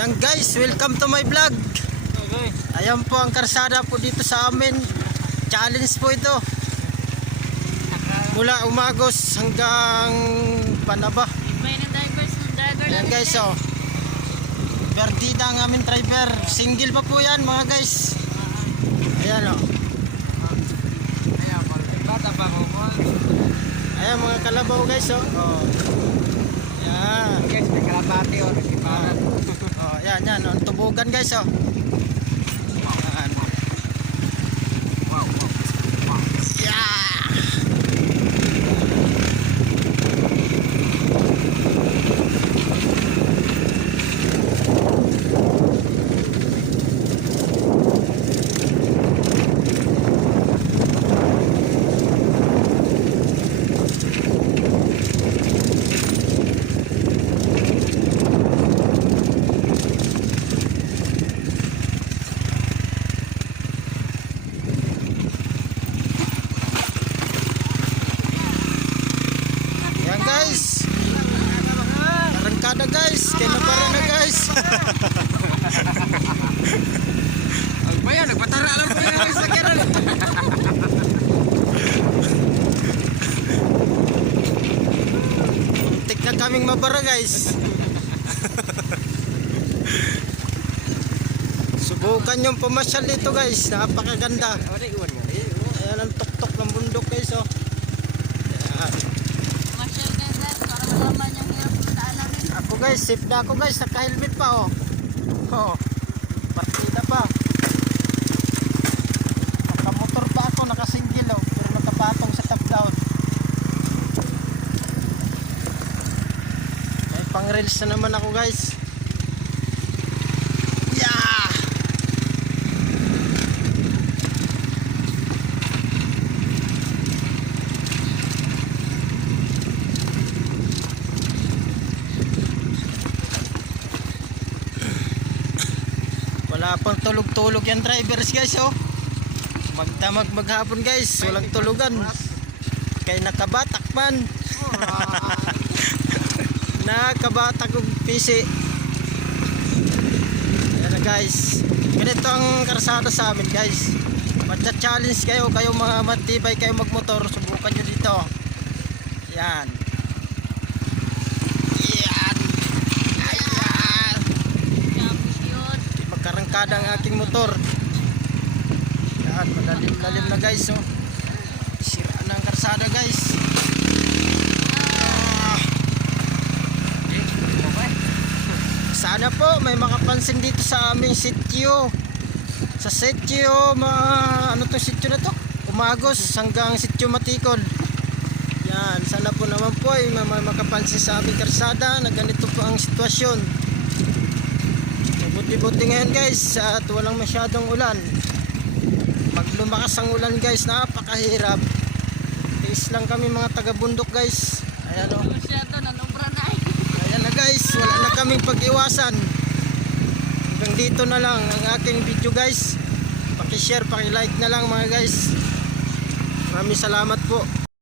Ayan guys, welcome to my vlog. Okay. Ayan po ang karsada po dito sa amin. Challenge po ito. Mula Umagos hanggang Panaba. Ayan guys, oh. Perdida ang aming driver. Single pa po yan mga guys. Ayan, oh. Ayan mga kalabaw guys, oh. Oh. Ayan. Guys, may kalapati o nagsipanan. Oh, ayan, yan. Oh. Tubugan guys, oh. Ayan. Wow. Yeah. Yan guys. Arangkada guys. Kinabara na guys. Bayan, nagpatara lang po yung sakyanan. Tik na kaming mabara guys. Subukan yung pumasyal dito guys. Napakaganda. Ayan ang tuktok ng bundok guys, oh. Ayan. Ako guys, safe na ako guys, naka-helmet pa, oh. Oh, partida pa. Naka-motor pa ako, naka-single, oh. Pero nakapatong sa top down. May pang-reels na naman ako guys. Yeah! Wala pang tulog-tulog yan drivers guys, oh. Magdamag maghapon guys, walang tulugan. Kaya nakabatak man. Nakabatak yung PC. Ayan na guys. Ganito ang karsada sa amin guys. Magcha-challenge kayo, kayo mga matibay kayo magmotor, subukan nyo dito. Yan. Yan. Ayan. Magkarangkada ang aking motor. Yan, malalim-lalim na guys, oh. Sira na ang karsada guys. Sana po may makapansin dito sa aming sitio. Sa sitio, ano to sitio na to? Umagos hanggang sitio Matikol. Yan, sana po naman po ay may makapansin sa aming karsada na ganito po ang sitwasyon. Buti-buti ngayon guys at walang masyadong ulan. Pag lumakas ang ulan guys, napakahirap. Tiis lang kami mga taga-bundok guys. Ayan, oh. Ayan na guys, wala na kaming pag-iwasan. Hanggang dito na lang ang aking video guys. Paki-share, paki-like na lang mga guys. Maraming salamat po.